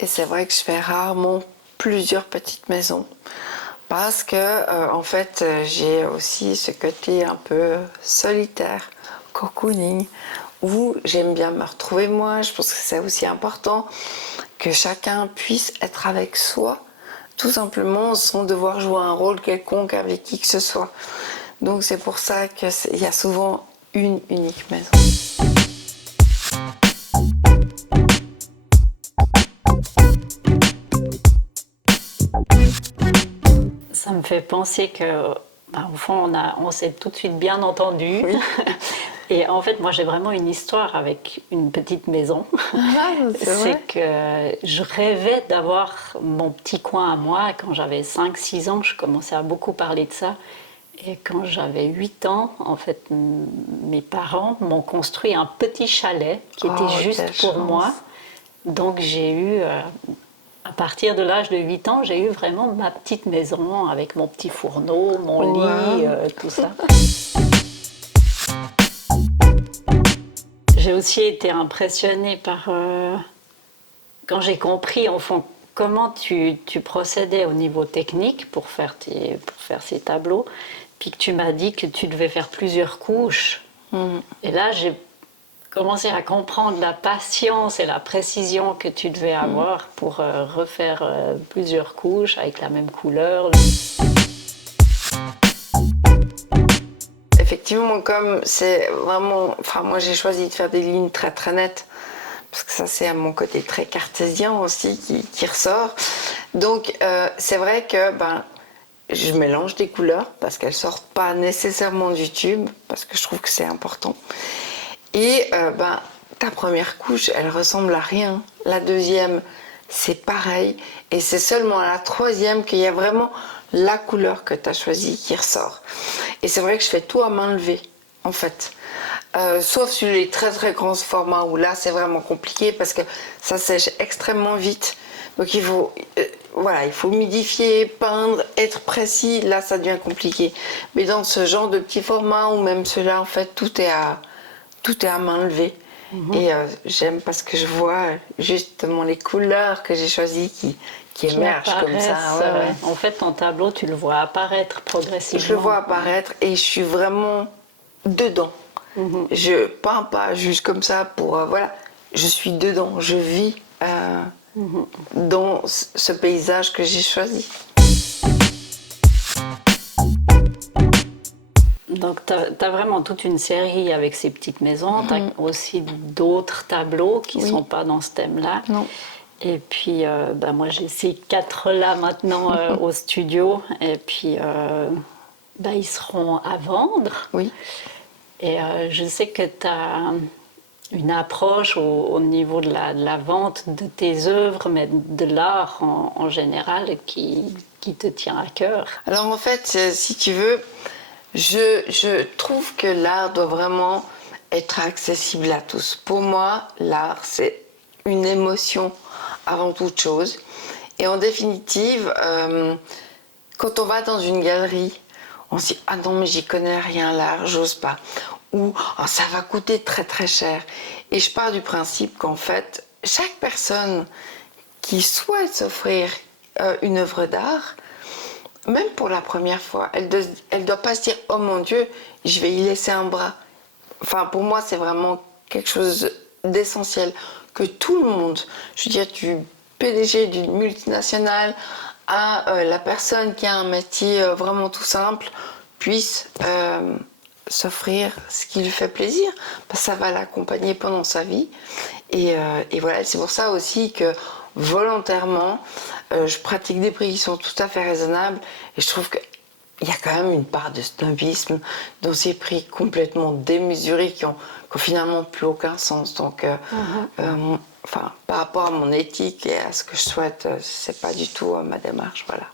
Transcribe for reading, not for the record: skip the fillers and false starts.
Et c'est vrai que je fais rarement plusieurs petites maisons. Parce que, en fait, j'ai aussi ce côté un peu solitaire, cocooning, où j'aime bien me retrouver moi. Je pense que c'est aussi important que chacun puisse être avec soi, tout simplement, sans devoir jouer un rôle quelconque avec qui que ce soit. Donc c'est pour ça qu'il y a souvent une unique maison. Ça me fait penser que, au fond, on s'est tout de suite bien entendu. Oui. Et en fait, moi, j'ai vraiment une histoire avec une petite maison. Ah, c'est vrai. que je rêvais d'avoir mon petit coin à moi. Quand j'avais 5-6 ans, je commençais à beaucoup parler de ça. Et quand j'avais 8 ans, en fait, mes parents m'ont construit un petit chalet qui était juste quelle pour moi. chance. Donc j'ai eu, à partir de l'âge de 8 ans, j'ai eu vraiment ma petite maison avec mon petit fourneau, mon lit, Wow. tout ça. J'ai aussi été impressionnée par, quand j'ai compris, en fond, comment tu procédais au niveau technique pour faire ces tableaux, puis que tu m'as dit que tu devais faire plusieurs couches. Et là, j'ai commencé à comprendre la patience et la précision que tu devais avoir pour refaire plusieurs couches avec la même couleur. Effectivement, comme c'est vraiment... Enfin, moi, j'ai choisi de faire des lignes très très nettes. Parce que ça, c'est mon côté très cartésien aussi qui ressort. Donc, c'est vrai que je mélange des couleurs parce qu'elles sortent pas nécessairement du tube, parce que je trouve que c'est important. Et ta première couche, elle ressemble à rien. La deuxième, c'est pareil. Et c'est seulement à la troisième qu'il y a vraiment la couleur que tu as choisie qui ressort. Et c'est vrai que je fais tout à main levée, en fait. Sauf sur les très très grands formats où là c'est vraiment compliqué parce que ça sèche extrêmement vite. Donc il faut, il faut humidifier, peindre, être précis. Là ça devient compliqué. Mais dans ce genre de petits formats ou même ceux-là, en fait, tout est à main levée. Et j'aime parce que je vois justement les couleurs que j'ai choisies qui émergent comme ça. Ouais. En fait, ton tableau, tu le vois apparaître progressivement. Je le vois apparaître et je suis vraiment dedans. Je peins pas juste comme ça pour... je suis dedans, je vis dans ce paysage que j'ai choisi. Donc, tu as vraiment toute une série avec ces petites maisons. Tu as aussi d'autres tableaux qui ne sont pas dans ce thème-là. Non. Et puis, moi, j'ai ces 4-là maintenant au studio. Et puis, ils seront à vendre. Oui. Et je sais que tu as une approche au niveau de la vente de tes œuvres, mais de l'art en général qui te tient à cœur. Alors en fait, si tu veux, je trouve que l'art doit vraiment être accessible à tous. Pour moi, l'art, c'est une émotion avant toute chose. Et en définitive, quand on va dans une galerie, on se dit « Ah non, mais j'y connais rien, l'art, j'ose pas ». Ou oh, « Ça va coûter très très cher ». Et je pars du principe qu'en fait, chaque personne qui souhaite s'offrir une œuvre d'art, même pour la première fois, elle doit pas se dire « Oh mon Dieu, je vais y laisser un bras ». Enfin, pour moi, c'est vraiment quelque chose d'essentiel. Que tout le monde, je veux dire, du PDG d'une multinationale à la personne qui a un métier vraiment tout simple, puisse s'offrir ce qui lui fait plaisir, parce que ça va l'accompagner pendant sa vie. Et voilà, c'est pour ça aussi que volontairement, je pratique des prix qui sont tout à fait raisonnables, et je trouve qu'il y a quand même une part de snobisme dans ces prix complètement démesurés qui ont finalement plus aucun sens. Donc, par rapport à mon éthique et à ce que je souhaite, c'est pas du tout ma démarche, voilà.